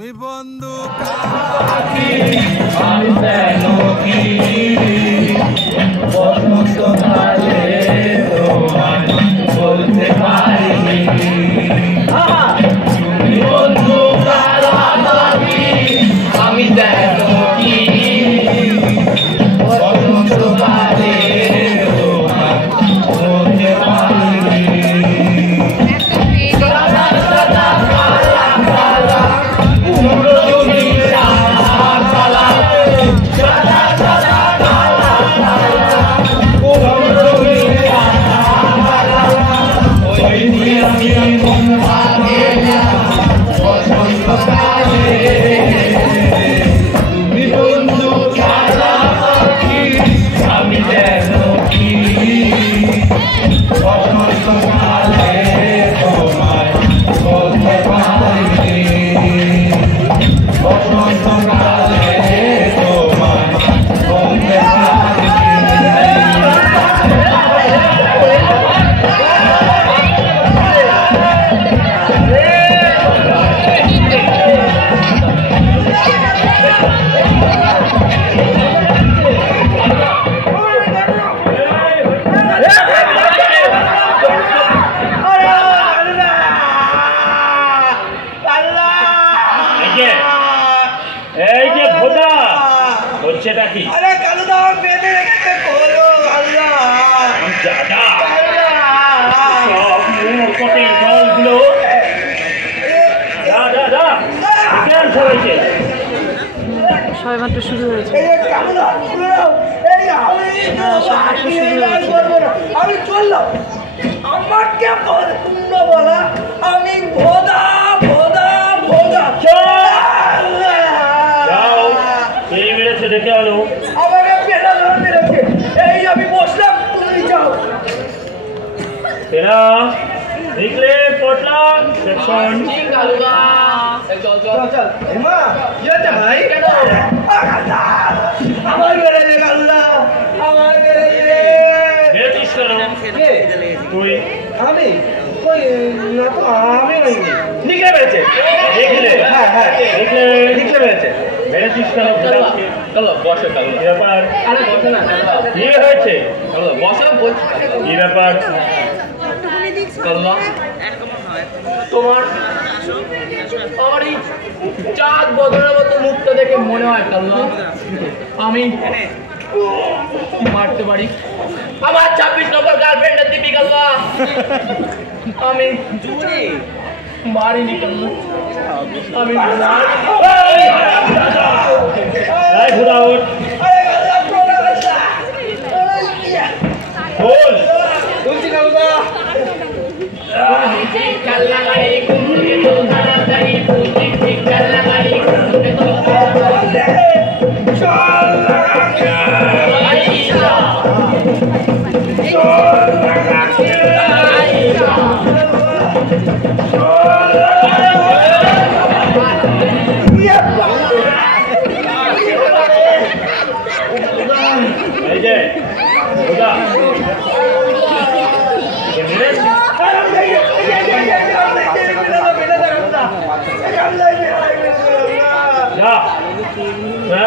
তুমি বন্ধু বলতে পারি তুমি বন্ধু আমি দেখো কি বলতে পারি সবেমাত্র শুরু হয়েছে। আমি চললাম আমাকে বলা আমি ভোদা ভোদা ভোদা মেরেছে দেখে আলো আমাকে পেটা ধরে মেরেছে। এই আমি বসলাম তুমি যাও তেরা দেখলে পটলা সেকশন আমার মেরেছে কালুদা আমার মেরেছে। মেরেছিস কেন তুই? আমি কই না তো আমি লিখলে মেরেছে লিখলে হ্যাঁ হ্যাঁ লিখলে লিখলে মেরেছে। মেরেছিস কেন? চলো বসো কালু কি ব্যাপার? আরে বসো না কি হয়েছে? কালু বসো বলছি কি ব্যাপার? কালু তোমার আমার এই চাঁদ বদলের মতো মুখটা দেখে মনে হয় কালু আমি মারতে পারি আমার 26 নম্বর গার্লফ্রেন্ডের দিবি কালু আমি মারিনি কালু আমি বলছি কালুদা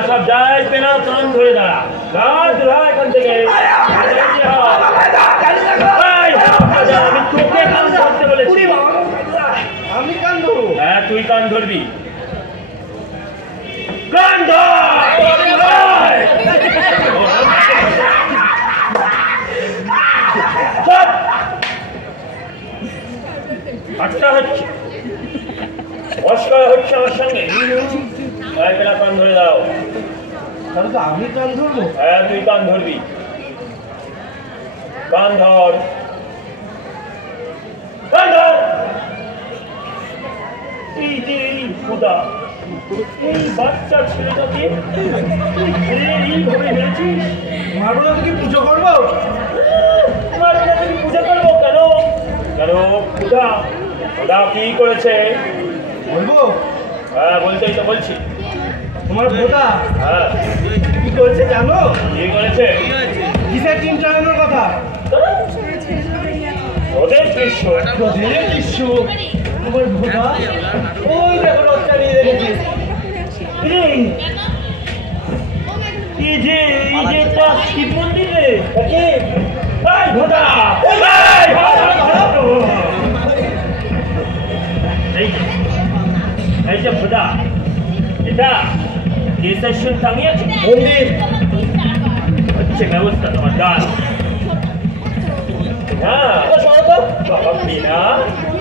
সব যাই পেনা কান ধরে দাঁড়া এখান থেকে আমি তোকে কান ধরতে বলেছি। আমি কান ধরবো? হ্যাঁ তুই কান ধরবি। কান ধর ঠাট্টা হচ্ছে অস্কার হচ্ছে আমার সঙ্গে। কান ধরে দাও। তাহলে তো আমি কান ধরবো? হ্যাঁ তুই কান ধরবি। কান ধর কান ধর। এই যে খোদা এই বাচ্চা ছেলেটাকে এইভাবে মেরেছিস। মারবো না কি পুজো করবো? মারবো না তুই পুজো করবো কেন? কেন খোদা খোদা কি করেছে বলবো? হ্যাঁ বলতেই তো বলছি। তোমার বোটা হ্যাঁ কি করেছে জানো? কি করেছে? কিসের টিম চালানোর কথা? ওদের দৃশ্য ওদের দৃশ্য আমার ভোদা ওই দেখো রথটা নিয়ে রেখেছি এই যে একটা শিব মন্দিরে এইটা ভোদা এটা কেশার টাঙিয়ে আছে মন্দির হচ্ছে ব্যবস্থা তোমার ডাল হ্যাঁ বাবা না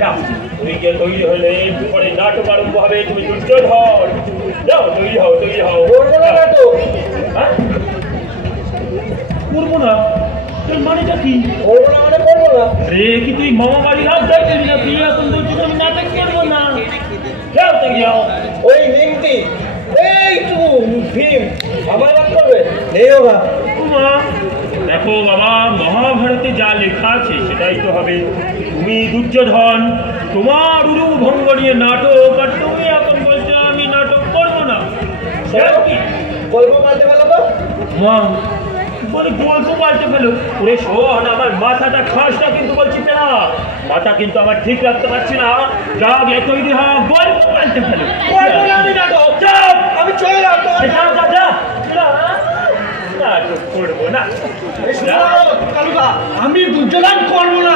যাও তুমি গিয়ে তৈরি হলে পরে নাটক আরম্ভ হবে তুমি দুর্যোধন যাও তৈরি হও করবো না নাটক হ্যাঁ করবো না তোর মানেটা কি করবো না মানে করবো না রে কি তুই মামা বাড়ি হাত যাইতেলি না তুই এখন বলছিস আমি নাটক করবো না যাও তৈরি হও ওই নিমতি এইটু ভীম আমার নাম করবে নেই হোগা উমা দেখো বাবা মহাভারতে যা লেখা আছে সেটাই তো হবে তুমি দুর্যোধন তোমার উরু ভঙ্গ নিয়ে নাটক আর তুমি এখন বলছো আমি নাটক করবো না কি গল্প পাল্টে ফেলো তো মা বলে গল্প পাল্টে ফেলো ওরে শোন আমার মাথাটা খাসটা কিন্তু বলছি না মাথা কিন্তু আমার ঠিক রাখতে পারছি না যা গিয়ে তৈরি হওয়া গল্প পাল্টে ফেলো করবো না আমি নাটক চাপ আমি চলে যাবো নাটক করবো না কালুকা আমি দুর্যোধন করবো না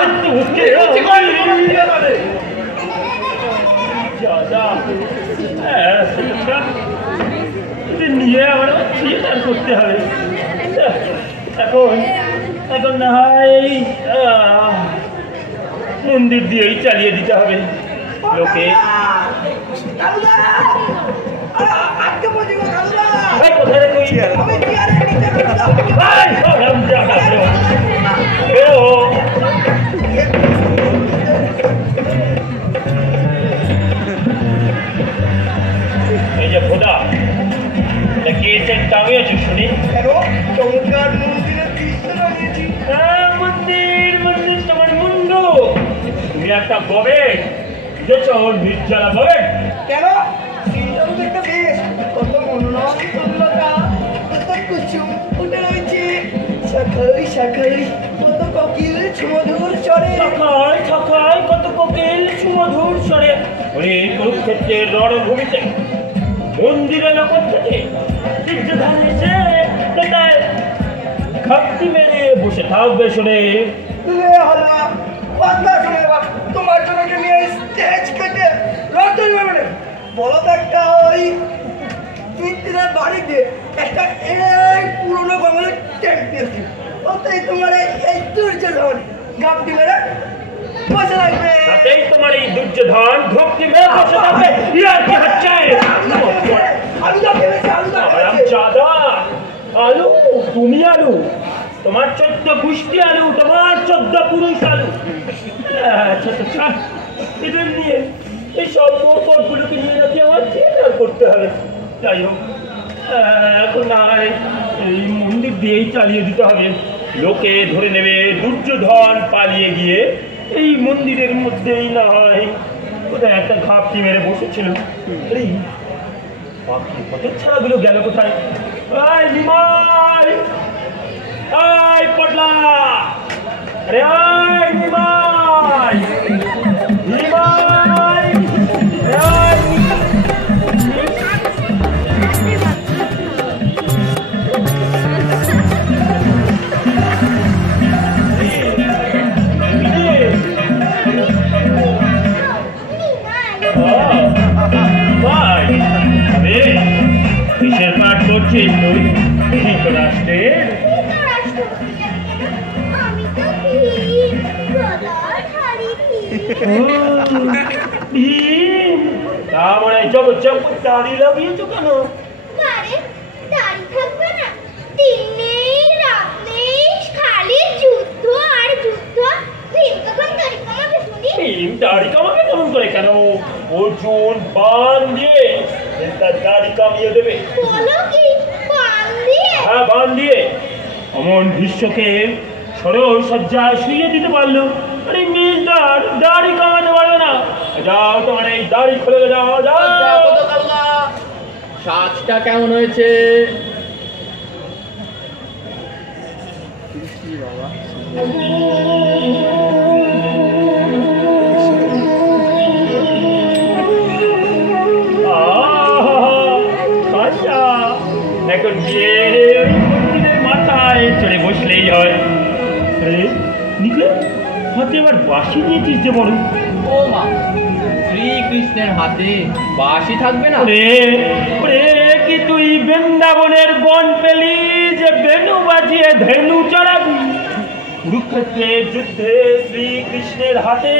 নিয়ে আমার থিয়েটার করতে হবে এখন না হয় মন্দির দিয়েই চালিয়ে দিতে হবে লোকে কোথায় এই যে ভোদা কেসের টাঙিয়েছো শুনি মন্দির তোমার মুন্ডু তুমি একটা গবে বুঝেছ নির্জলা গবে কেন দেখতে বেশ কত মনোরম সুন্দরতা কত কুসুম ফুটে রয়েছে শাখাই কত কোকিল সুমধুর স্বরে ছকায় কত কোকিল সুমধুর স্বরে ওরে কুরুক্ষেত্রের রণভূমিতে মন্দিরে লোকন থেকে দুর্যোধন এসে কোথায় খাপটি মেরে বসে থাকবে শুনে হলো বাংলা শুনে তোমার জন্য নিয়ে স্টেজ কেটে রতন মানে বলো তো একটা ওই তিনটিনের বাড়িতে একটা এই পুরোনো বাংলার ট্যাগ দিয়েছি ওতেই তোমার এই দুর্যোধন গাপটি মেরে বসে থাকবে তাতেই তোমার এই দুর্যোধন ঘপটি মেরে বসে থাকবে ইয়ার কি হচ্ছে আলু তুমি আলু তোমার 14 গুষ্টি আলু তোমার 14 পুরুষ আলু আচ্ছা এদের নিয়ে এই সব মোটগুলোকে নিয়ে নাকি আমার থিয়েটার করতে হবে যাই হোক এখন না এই মন্দির দিয়েই চালিয়ে দিতে হবে লোকে ধরে নেবে দুর্যোধন পালিয়ে গিয়ে এই মন্দিরের মধ্যেই না হয় কোথায় একটা ঘাপটি মেরে বসেছিল পথের ছাড়াগুলো গেল কোথায় নিমাই পটলা আরে নিমাই কিসের পাঠ করছিস তুই ধৃতরাষ্ট্রের তা মনে হয় জগৎ দাঁড়িয়ে লাগিয়েছো কেন থাকবে না দিন নেই রাত নেই খালি যুদ্ধ আর যুদ্ধ দাড়ি কামাবে কেমন করে কেন অর্জুন বান দিয়ে তার দাড়ি কামিয়ে দেবে হ্যাঁ বান দিয়ে অমন ভীষ্মকে সরসজ্জায় শুইয়ে দিতে পারলো আরে মিস্টার দাড়ি কামাতে পারবে না যাও তোমার এই দাড়ি খুলে যাও যাও সাজটা কেমন হয়েছে ও মা, শ্রীকৃষ্ণের হাতে বাঁশি থাকবে না? কি তুই বৃন্দাবনের বন পেলি যে বেনু বাজিয়ে ধেনু চড়াবি? কুরুক্ষেত্রের যুদ্ধে শ্রীকৃষ্ণের হাতে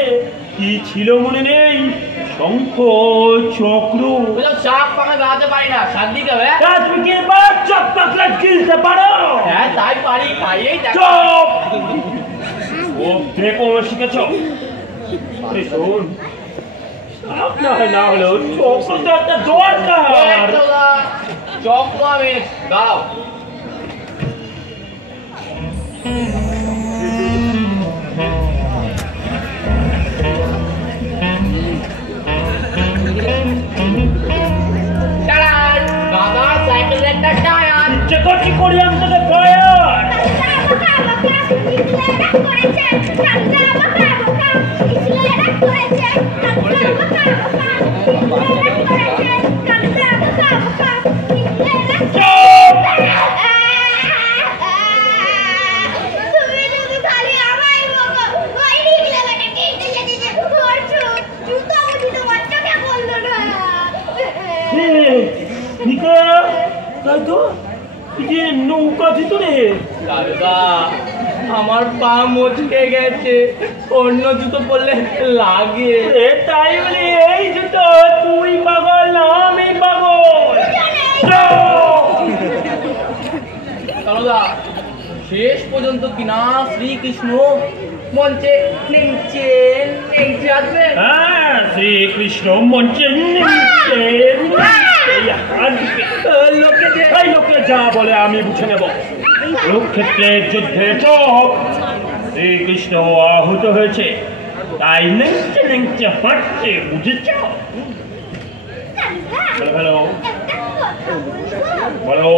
কি ছিল মনে নেই? শঙ্খ চক্র। শাক পাকা গাতে পারি না, শাক দিতে হবে। তুমি কি এবার চক পাকলা গিলতে পারো? হ্যাঁ তাই পারি, খাইয়েই দেখো। চপ ও দেখো শিখেছ। শোন, আপনার না হলেও চক্র তো একটা দরকার। চক্র আমি দাও। দাদার সাইকেলের একটা টায়ার। চেকটি করি আমি তোকে টায়ার। তাই তো যে নৌকা ভিতরে দাদা আমার পা মচকে গেছে, অন্য জুতো পরলে লাগে। তাই বলে এই জুতো তুই পাগল না আমি পাগল। দাদা শেষ পর্যন্ত কিনা শ্রীকৃষ্ণ মঞ্চে নেচে নেচে আসবে। হ্যাঁ, শ্রীকৃষ্ণ মঞ্চে লোকে যা বলে আমি বুঝে নেব। কুরুক্ষেত্রের যুদ্ধে চোখ শ্রীকৃষ্ণ আহত হয়েছে, তাই নেংচে নেংচে হাঁটছে, বুঝেছ? হ্যালো বলো।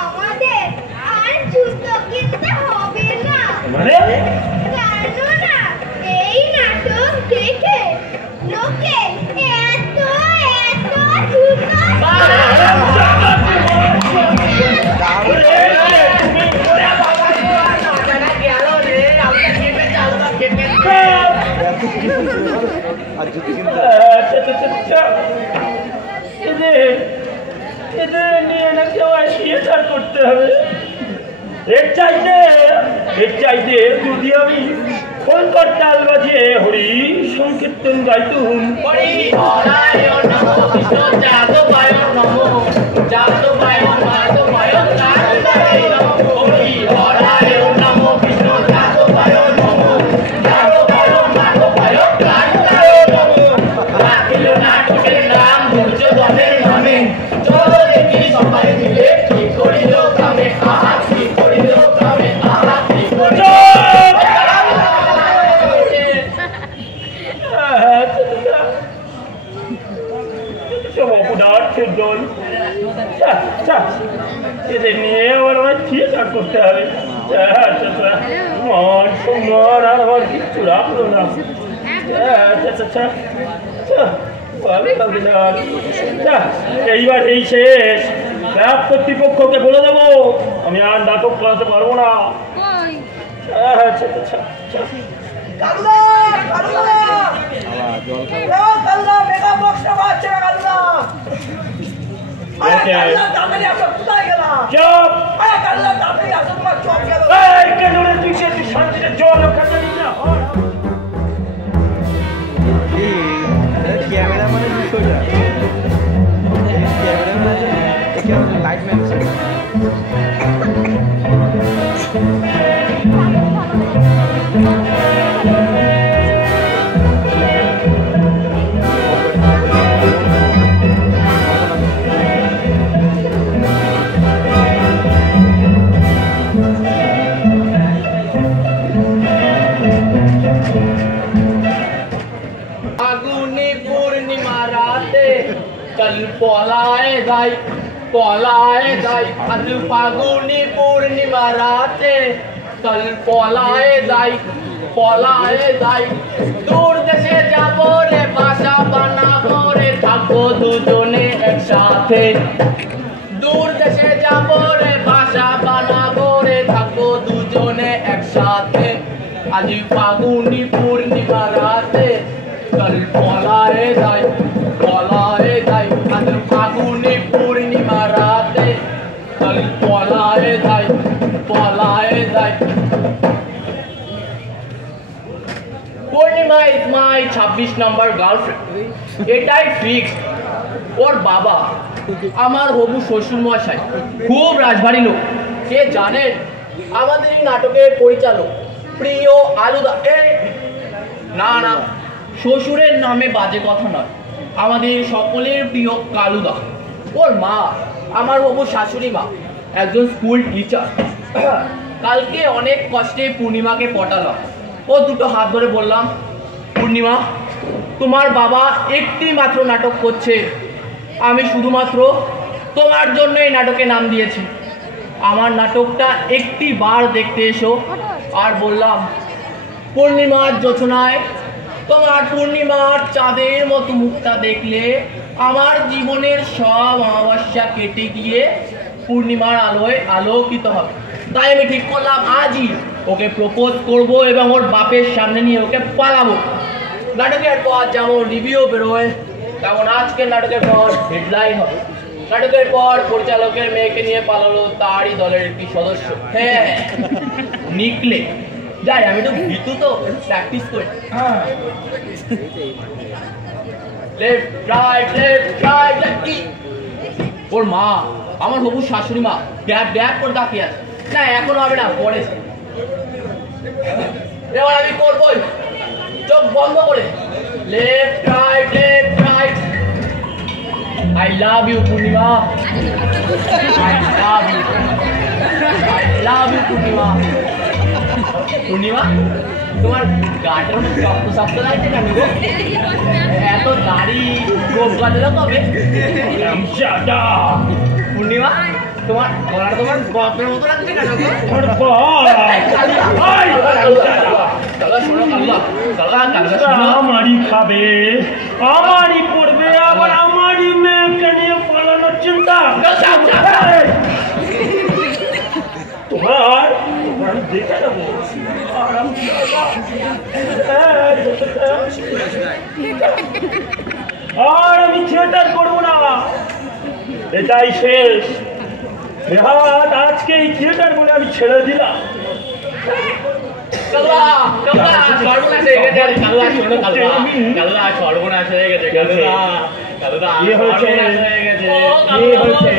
আমাদের আর জুতো কিনতে হবে না, মানে কেননা এই নাটক দেখে লোকে এত এত জুতো এদের নিয়ে নাকি আমার থিয়েটার করতে হবে। এর চাইতে যদি আমি কলকার তাল বাজিয়ে হরি সংকীর্তন গাইতুম। হরি হরায় নমো কৃষ্ণ যাদবায় নমো যাদবায় মাধবায় কান্তায় নমো। হরি হরায় নমো কৃষ্ণ যাদবায় নমো যাদবায় মাধবায় কান্তায় নমো। রাখিল নাটকের নাম দুর্যোধনের নামে, চলো দেখি সবাই মিলে কি করিল কামে। আহা কি করিল কামে, আহা কি করিল। দল এদের নিয়ে আবার আমার থিয়েটার করতে হবে। মান সম্মান আর আমার কিচ্ছু রাখলো না। এইবার এই শেষ। কর্তৃপক্ষকে বলে দেবো আমি আর নাটক করাতে পারবো না। ক্যামেরা মানে বিষয়টা ক্যামেরা লাইট ম্যান चल पलाए दाई आज फागुनी पूर्णिमा राते चल पलाए दाई दूर देशे जाबो रे बासा बानाबो रे थाको दुजने एकसाथे दूर देशे जाबो रे बासा बानाबो रे थाको दुजने आज फागुनी पूर्णिमा राते कल पलाए जाए आज फागुनी पूर्णिमा राते कल पलाए जाए पूर्णिमा इज माई 26 नंबर गार्लफ्रेंड এটাই ফিক্সড ওর বাবা আমার হবু শ্বশুর মশাই খুব রাজবাড়ি লোক কে জানেন আমাদের এই নাটকের পরিচালক প্রিয় আলুদা না না শ্বশুরের নামে বাজে কথা নয় আমাদের সকলের প্রিয় কালুদা ওর মা আমার হবু শাশুড়ি মা একজন স্কুল টিচার কালকে অনেক কষ্টে পূর্ণিমাকে পটালাম ও দুটো হাত ধরে বললাম পূর্ণিমা তোমার বাবা একটি মাত্র নাটক করছে আমি শুধুমাত্র তোমার জন্য এই নাটকে নাম দিয়েছি আমার নাটকটা একটি বার দেখতে এসো আর বললাম পূর্ণিমার জোছনায় তোমার পূর্ণিমার চাঁদের মতো মুখটা দেখলে আমার জীবনের সব অমাবস্যা কেটে গিয়ে পূর্ণিমার আলোয় আলোকিত হবে তাই আমি ঠিক করলাম আজই ওকে প্রপোজ করব এবং ওর বাপের সামনে নিয়ে ওকে পালাবো নাটকের পর যেমন রিভিউ বেরোয় তেমন আজকের নাটকের পর হেডলাইন হবে নাটকের পর পরিচালকের মেয়েকে নিয়ে পালালো তারই দলের একটি সদস্য হ্যাঁ নিকলে যাই আমি তো ভীতু তো প্র্যাকটিস করি লেফট রাইট ওর মা আমার হবু শাশুড়ি মা ড্যাব করে তাকিয়ে আছে না এখনো হবে না পরে এবার আমি করবোই চোখ বন্ধ করে left right I love you Purnima I love you Purnima তোমার গাটার শক্ত লাগছে কেন গো এত দাড়ি গোপ গাছলো কবে পূর্ণিমা তোমার গলাটা তোমার বাপের মতো লাগছে কেন আমারই খাবে আমারই পড়বে আবার আমারই মেয়েকে নিয়ে পালানোর চিন্তা তোমার দেখে নেবো আর আমি থিয়েটার করবো না এটাই শেষ আজকে এই থিয়েটার বলে আমি ছেড়ে দিলাম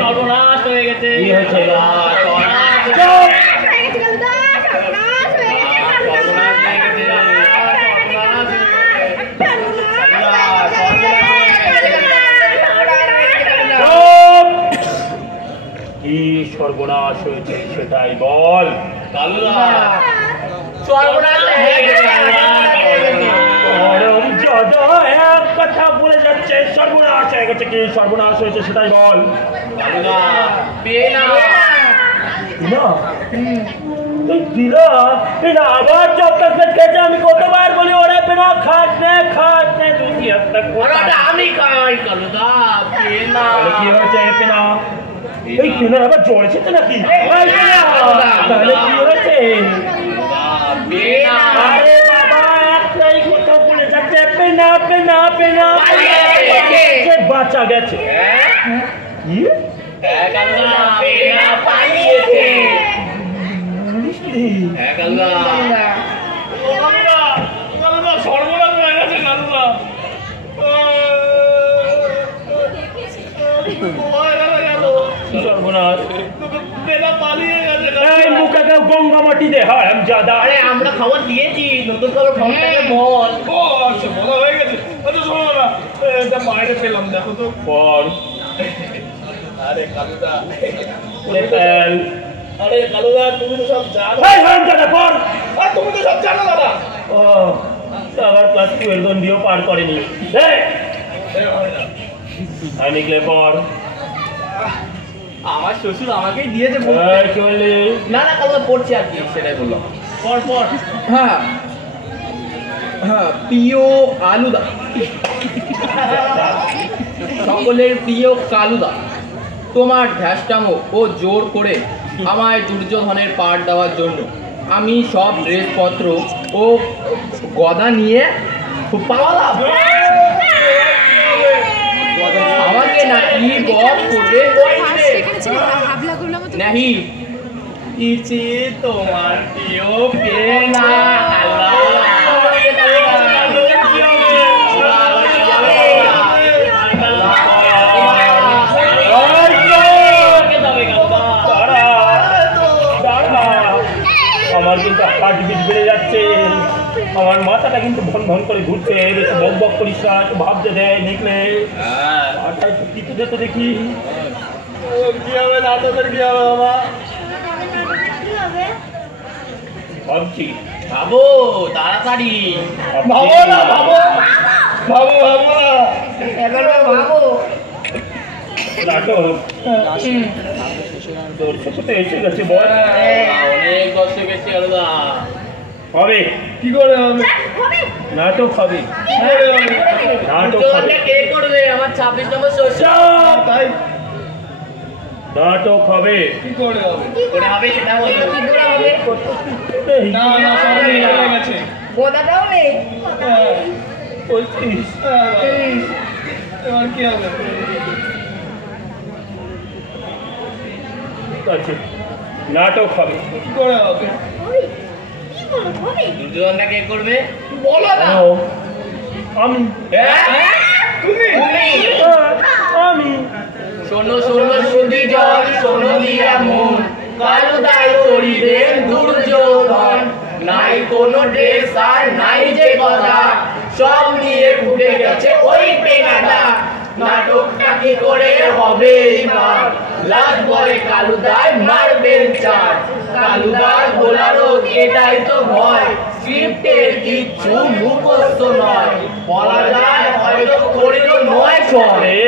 সর্বনাশ হয়ে গেছে কি সর্বনাশ হয়েছে সেটাই বল এক কথা বলে যাচ্ছে সর্বনাশ হয়ে গেছে কি সর্বনাশ হয়েছে সেটাই বল আবার চপ খেয়েছে আমি কতবার বলি ওরে পেনা খাস নে তুমি একটা আমি খাই কালুদা কি হয়েছে পেনা এই পেনা আবার জ্বর এসেছে নাকি তাহলে কি হয়েছে আরে বাবা একটাই কথা বলে যাচ্ছে পেনা বাচ্চা গেছে গঙ্গা মাটি দে হয় আমি জাদা আরে আমরা খবর দিয়েছি নতুন খবর বল বলা হয়ে গেছে শোনো না এটা বাইরে পেলাম দেখো তো পর আরে কালুদা আরে কালুদা তুমি তো সব জানো পর তুমি তো সব জানো দাদা ও আবার ক্লাস 12 দন্ডিও পার করেনি নিকলে পর আমার শ্বশুর আমাকেই দিয়েছে না কালুদা পড়ছি আর কি সেটাই বললাম পর হ্যাঁ প্রিয় আলুদা সকলের প্রিয় কালুদা তোমার ধ্যাসটামো ও জোর করে আমায় দুর্যোধনের পাঠ দেওয়ার জন্য আমি সব ড্রেসপত্র ও গদা নিয়ে পালাম। আমাকে নাকি বস করবে নাহি ইচ্ছে তোমার প্রিয় পেনা আমার কিন্তু হার্ট বিট বেড়ে যাচ্ছে, আমার মাথাটা কিন্তু ভন ভন করে ঘুরছে। বেশি বক বক করিস না, একটু ভাবতে দেয় দেখলে আরটা একটু টিপে যেতে দেখি। কি হবে নাটকের কি হবে বাবা? ভাবছি ভাবো তাড়াতাড়ি ভাবো না ভাবো ভাবো ভাবো না একবার ভাবো। নাটক তোর সাথে এসে গেছে বল, অনেক কষ্ট বেশি হলো না। হবে কি করে হবে? নাটক হবে, নাটক হবে, কে করবে? আমার 26 নম্বর চাপ, তাই নাটক হবে। কি করে হবে? করে হবে সেটা বলবো। কি করে হবে? এই, না না সব নিয়ে গেছে। গোদাটাও নেই। হ্যাঁ, বলছিস হ্যাঁ, এবার কি হবে? ঠিক আছে, নাটক হবে। কি করে হবে? দুর্যোধনটা কে করবে? বলো না। ও, আমি তুমি আমি শোনো শোনো সুধি জল শোনো দিয়া মন কালো দায় করিবেন দুর্যোধন নাই কোনো ড্রেস আর নাই যে গদা সব নিয়ে ফুটে গেছে ওই পেনাটা নাটকটা কি করে হবে এবার লাজ বলে কালুদায় মারবেন চার কালুদার ভোলারও এটাই তো ভয় স্ক্রিপ্টের কিচ্ছু মুখস্থ নয় বলা যায় হয়তো করিল নয় চলে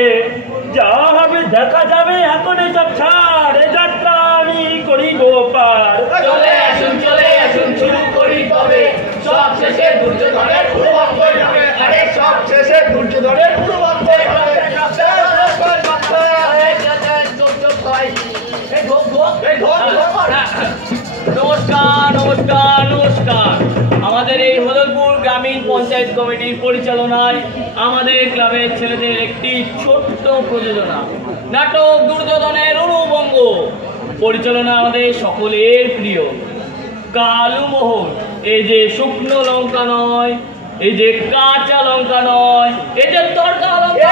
যা হবে দেখা যাবে, এখন এসব ছাড়, এ যাত্রা আমি করিব পার। চলে আসুন শুরু করি তবে সব শেষে দুর্যোধনের উড়বাঙ্গ হবে আরে সব শেষে দুর্যোধনের উড়বাঙ্গ হবে নমস্কার নমস্কার নমস্কার আমাদের এই হলদপুর গ্রামীণ পঞ্চায়েত কমিটির পরিচালনায় আমাদের ক্লাবের ছেলেদের একটি ছোট্ট প্রযোজনা নাটক দুর্যোধনের অনুবঙ্গ পরিচালনা আমাদের সকলের প্রিয় কালু মোহন। এই যে শুকনো লঙ্কা নয়, এই যে কাঁচা লঙ্কা নয়, এই যে তরকা লঙ্কা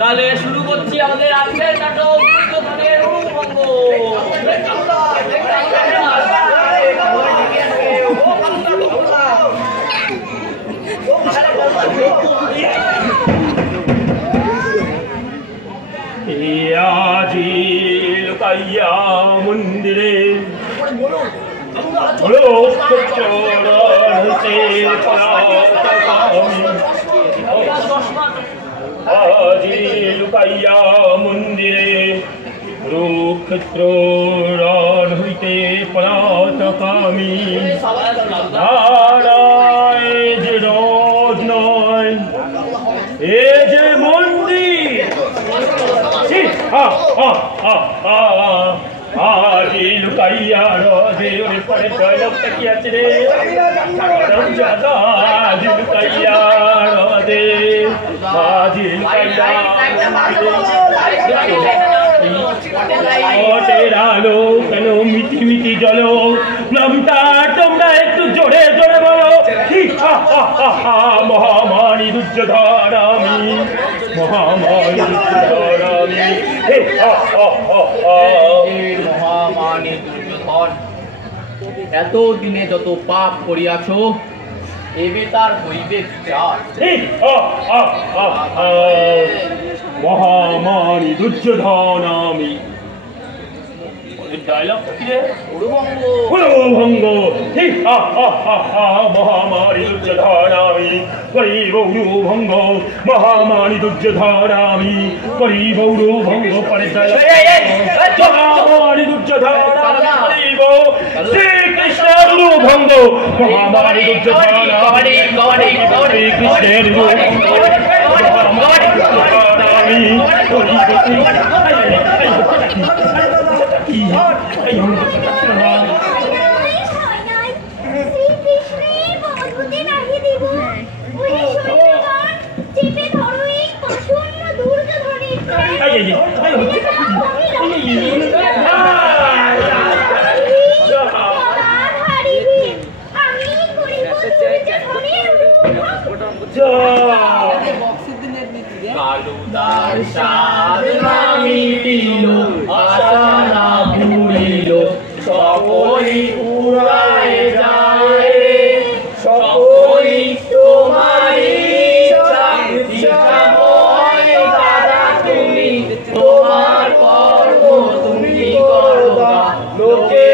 তাহলে শুরু করছি আমাদের আজকের নাটক দুর্যোধনের অনুবঙ্গ। আজি লুকাইয়া মন্দিরে আজি লুকাইয়া মন্দিরে রুক্ষেত্র রণ হইতে পলাতকামী নারায় যে রোজ নয় এ যে মন্দির আজি লুকাইয়া রোজে ওরে পরে ডায়লগটা কি আছে রে আজি লুকাইয়া রোজে আজি লুকাইয়া ওটের আলো কেন মিটি মিটি জলো নামটা তোমরা একটু জোরে জোরে বলো মহামারী দুর্যোধন আমি মহামারী দুর্যোধন আমি মহামানী দুর্যোধন এত দিনে যত পাপ করিয়াছ এবে তার হইবে বিচার মহামারী দুর্যোধন আমি ডায়লগ ভঙ্গ মহামারী দুর্যোধন আমি করিব ভঙ্গ মহামারী দুর্যোধন আমি করিব ভঙ্গ পরে মহামারী দুর্যোধন করিব শ্রীকৃষ্ণের ভঙ্গ মহামারী দুর্যোধন শ্রীকৃষ্ণের আমি করিব কি এই আমার কথা ছিল না ভয় নাই শ্রীকৃষ্ণের বধূতে নাহি দিব ওই সৈন্যগণ চেপে ধরো এই প্রচন্ড দুর্যোধনের এই এই এই হচ্ছে আমি করিব দুর্যোধনের কালুদার সাদ নামিল আশা না ভুলিল সকলি উড়ায় যায় সকলি তোমারই ইচ্ছাময় দাদা তুমি তোমার কর্ম তুমি করবা লোকে